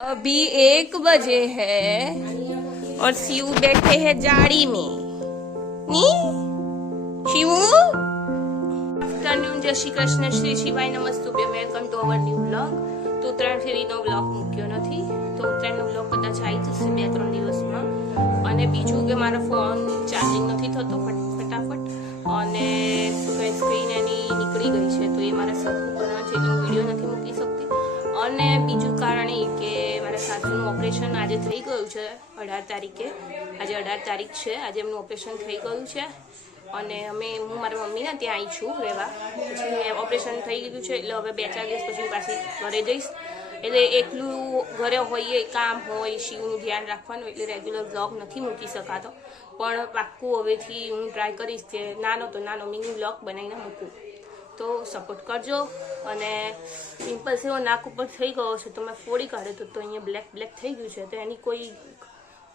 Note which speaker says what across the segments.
Speaker 1: अभी एक बजे है और शिव बैठे हैं जाड़ी में नी शिव આફ્ટરનૂન જય શ્રી કૃષ્ણ શ્રી શિવાય નમસ્તુભ્ય welcome to our new blog તો ઉત્તરાયણ ફેરીનો બ્લોગ મૂક્યો નથી તો ઉત્તરાયણનો બ્લોગ કદાચ આવી જશે બે ત્રણ દિવસમાં અને બીજું કે મારો ફોન ચાર્જિંગ નથી થતો ફટ- ફટાફટ અને શું કહે સ્ક્રીન એની નીકળી ગઈ છે તો એ મારે સરખું કરવાનું છે એટલે હું વિડીયો નથી મૂકી શકતી અને બીજું કારણ એ કે મારા ઓપરેશન આજે થઈ ગયું છે અઢાર તારીખે. આજે અઢાર તારીખ છે. આજે એમનું ઓપરેશન થઈ ગયું છે. અને અમે, હું મારા મમ્મીના ત્યાં આવી છું રહેવા. પછી ઓપરેશન થઈ ગયું છે એટલે હવે બે ચાર દિવસ પછી પાછી ઘરે જઈશ. એટલે એકલું ઘરે હોઈએ, કામ હોય, શિવનું ધ્યાન રાખવાનું એટલે રેગ્યુલર બ્લોગ નથી મૂકી શકાતો. પણ પાક્કું હવેથી હું ટ્રાય કરીશ કે નાનો તો નાનો મિની બ્લોગ બનાવીને મૂકું. તો સપોર્ટ કરજો અને પિમ્પલ્સ એવો નાક ઉપર થઈ ગયો છે તો મેં ફોડી કાઢ્યો તો અહીંયા બ્લેક બ્લેક થઈ ગયું છે. તો એની કોઈ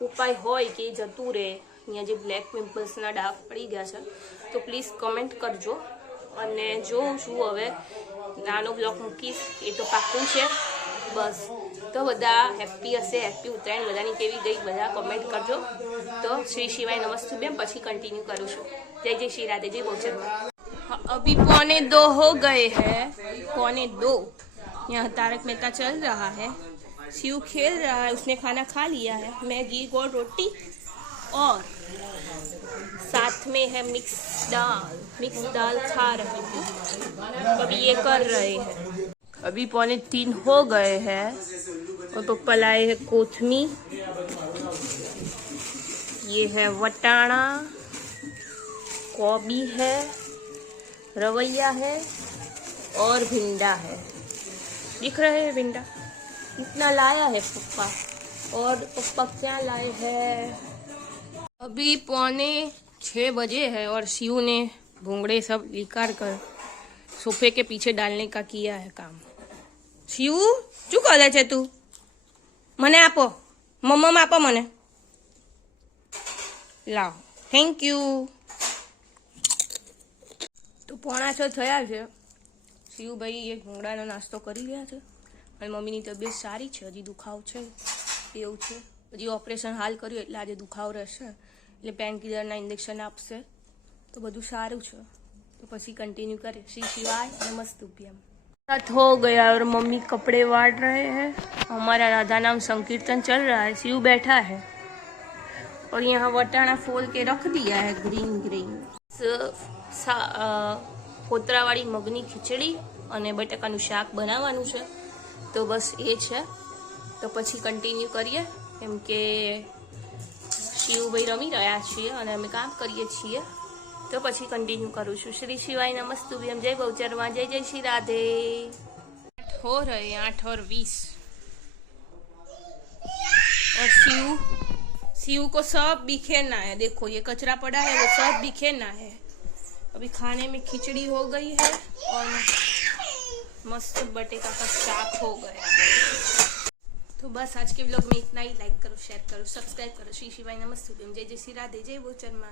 Speaker 1: ઉપાય હોય કે જતું રહે, અહીંયા જે બ્લેક પિમ્પલ્સના ડાઘ પડી ગયા છે, તો પ્લીઝ કમેન્ટ કરજો. અને જોઉં છું હવે નાનો બ્લોક મૂકીશ, એ તો પાકું છે. બસ. તો બધા હેપી હશે હેપી ઉત્તરાયણ. બધાની કેવી ગઈ બધા કમેન્ટ કરજો. તો શ્રી શિવાય નમસ્તુ બેન, પછી કન્ટિન્યુ કરું છું. જય જય શ્રી રાધે, જય બહુચરમાં अभी पौने दो हो गए हैं। पौने दो। यहाँ तारक मेहता चल रहा है। शिव खेल रहा है। उसने खाना खा लिया है। मैगी गोल रोटी और साथ में है मिक्स दाल। मिक्स दाल खा रहे हैं। अभी ये कर रहे हैं। अभी पौने तीन हो गए हैं। और पप्पा लाए हैं कोथमी। ये है वटाणा। गोभी है। रवैया है और भिंडा है दिख रहे हैं भिंडा इतना लाया है पप्पा और पप्पा क्या लाए हैं अभी पौने छः बजे है और शिव ने भूंगड़े सब निकाल कर सोफे के पीछे डालने का किया है काम શિવ શું કરે છે તું મને આપો મમ્મા આપો મને લાવ થેન્ક યુ તો પોણા છ થયા છે શિવભાઈ એક ભૂંગળાનો નાસ્તો કરી રહ્યા છે અને મમ્મીની તબિયત સારી છે હજી દુખાવ છે એવું છે હજી ઓપરેશન હાલ કર્યું એટલે આજે દુખાવ રહેશે એટલે પેન કિલરના ઇન્જેક્શન આપશે તો બધું સારું છે तो પછી कंटिन्यू करें श्री शिवाय नमस्तुभ्यम रात हो गया और मम्मी कपड़े वाट रहे हैं हमारा राधा नाम संकीर्तन चल रहा है शिव बैठा है और यहाँ वटाना फोल के रख दिया है ग्रीन ग्रीन ફોતરાવાળી મગની ખીચડી અને બટાકાનું શાક બનાવવાનું છે તો બસ એ છે તો પછી કન્ટિન્યુ કરીએ કેમ કે શિવભાઈ રમી રહ્યા છીએ અને અમે કામ કરીએ છીએ તો પછી કન્ટિન્યુ કરું છું શ્રી શિવાય નમસ્તુભ્યમ જય ગૌચરમાં જય જય શ્રી રાધે आठ हो रहे हैं आठ और बीस और शिव शिव को सब बिखेरना है देखो ये कचरा पड़ा है वो सब बिखेरना है अभी खाने में खिचड़ी हो गई है और मस्त बटेका का साग हो गया तो बस आज के ब्लॉग में इतना ही। लाइक करो शेयर करो सब्सक्राइब करो। श्री शिवाय नमस्ते। जय जय श्री राधे, जय बोचरमा